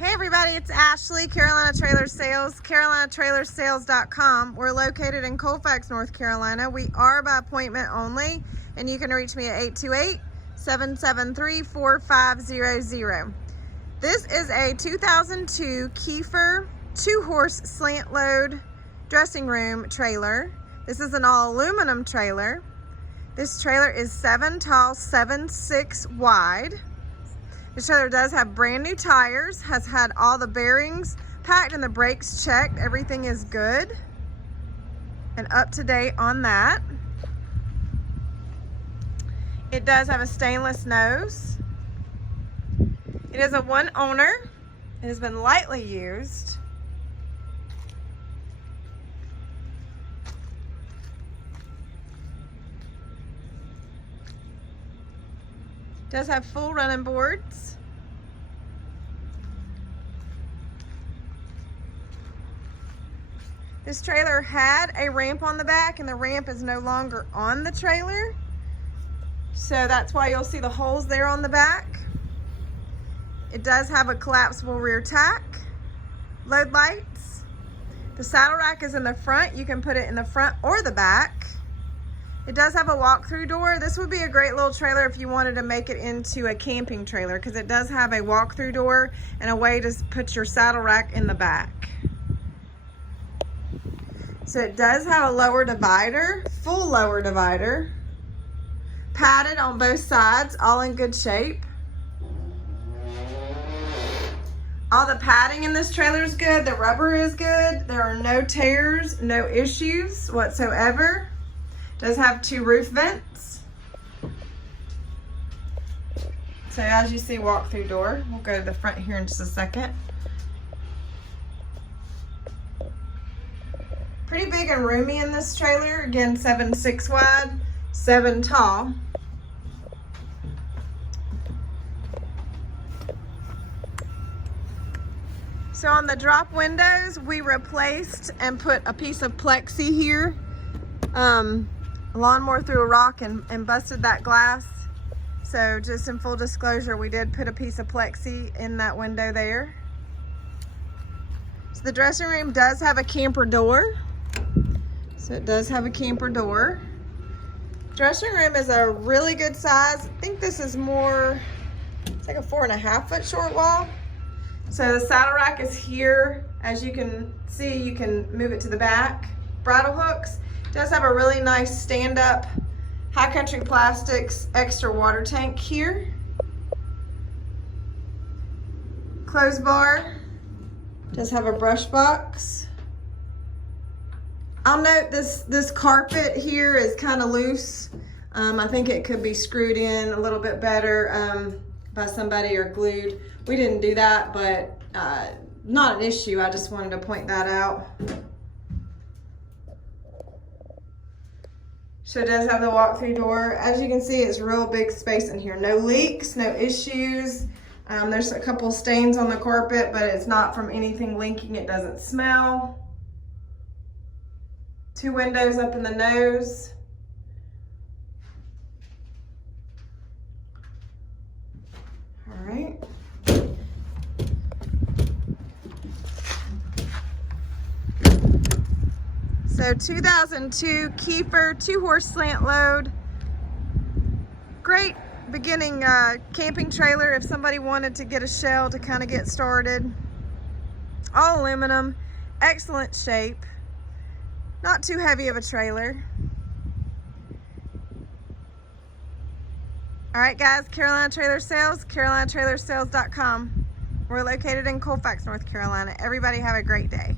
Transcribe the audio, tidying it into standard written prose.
Hey everybody, it's Ashley, Carolina Trailer Sales, carolinatrailersales.com. We're located in Colfax, North Carolina. We are by appointment only, and you can reach me at 828-773-4500. This is a 2002 Kiefer 2-horse slant load dressing room trailer. This is an all aluminum trailer. This trailer is 7 tall, 7'6" wide. This trailer does have brand new tires, has had all the bearings packed and the brakes checked. Everything is good and up to date on that. It does have a stainless nose. It is a one owner. It has been lightly used. Does have full running boards. This trailer had a ramp on the back, and the ramp is no longer on the trailer. So that's why you'll see the holes there on the back. It does have a collapsible rear tack, load lights. The saddle rack is in the front. You can put it in the front or the back. It does have a walk-through door. This would be a great little trailer if you wanted to make it into a camping trailer, because it does have a walk-through door and a way to put your saddle rack in the back. So it does have a lower divider, full lower divider, padded on both sides, all in good shape. All the padding in this trailer is good. The rubber is good. There are no tears, no issues whatsoever. Does have 2 roof vents. So as you see, walk-through door. We'll go to the front here in just a second. Pretty big and roomy in this trailer. Again, 7'6" wide, 7 tall. So on the drop windows, we replaced and put a piece of plexi here. A lawnmower threw a rock and busted that glass. So just in full disclosure, we did put a piece of plexi in that window there. So the dressing room does have a camper door. So it does have a camper door. Dressing room is a really good size. I think this is more, it's like a 4.5 foot short wall. So the saddle rack is here. As you can see, you can move it to the back. Bridle hooks. It does have a really nice stand-up High Country Plastics extra water tank here. Clothes bar. Does have a brush box. I'll note this carpet here is kind of loose. I think it could be screwed in a little bit better by somebody or glued. We didn't do that, but not an issue. I just wanted to point that out. So it does have the walk-through door. As you can see, it's real big space in here. No leaks, no issues. There's a couple stains on the carpet, but it's not from anything leaking. It doesn't smell. 2 windows up in the nose. All right. So 2002 Kiefer 2-horse slant load. Great beginning camping trailer if somebody wanted to get a shell to kind of get started. All aluminum, excellent shape. Not too heavy of a trailer. All right guys, Carolina Trailer Sales, carolinatrailersales.com. We're located in Colfax, North Carolina. Everybody have a great day.